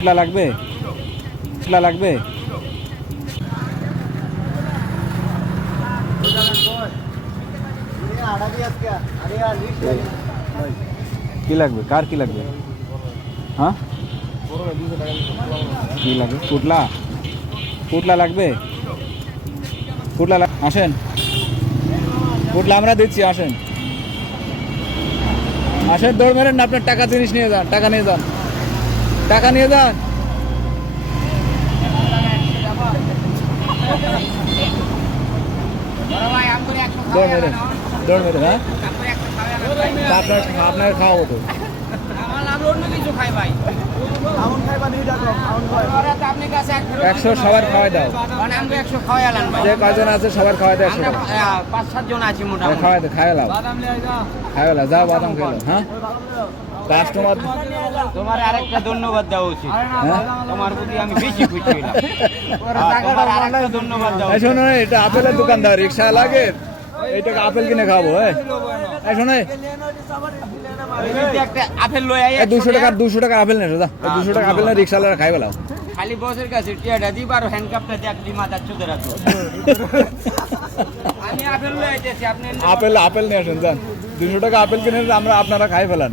ফুটলা লাগবে, ফুটলা লাগবে। কি লাগবে, কার কি লাগবে? হ্যাঁ কি লাগবে? ফুটলা, ফুটলা লাগবে, ফুটলা আসেন, ফুটলা আমরা দিচ্ছি, আসেন আসেন, দৌড় মেরেন না, আপনার টাকা জিনিস নিয়ে যান, টাকা নিয়ে যান, টাকা নিয়ে যান। দৌড় মেরেন, দৌড় মেরেন। হ্যাঁ আপনার আপনার খাওয়াবো তো। একশো সবার খাওয়াই দাও, যে কয়জন আছে সবার খাওয়াই দাও, 5-7 জন আছি মোটামুটি। খাওয়াই দাও, খাওয়ালাম, খাওয়ালাম, যাও বাদাম খেলো। হ্যাঁ কাস্টমার, তোমার আরেকটা ধন্যবাদ দেওয়া উচিত, তোমার প্রতি আমি বেশি খুশি হইলাম। তোমার আরেকটা ধন্যবাদ দেওয়া উচিত। শোনো, এটা আপেলের দোকানদার, রিক্সা লাগে, এইটাকে আপেল কিনে খাবো। শোনে একটা আপেল লই আই, 200 টাকা আপেল নেই দাদা, 200 টাকা আপেল না, রিক্সাওয়ালা খাই বেলাও। খালি বসের কাছে টিয়াটা দিবা আর হ্যান্ডকাপটা দেখলি মাথা চুদে রাখো। আমি আপেল লই আইতেছি, আপনি আপেল, আপেল নিয়ে আসেন যান, 200 টাকা আপেল কিনে আমরা আপনারা খাই ফেলান।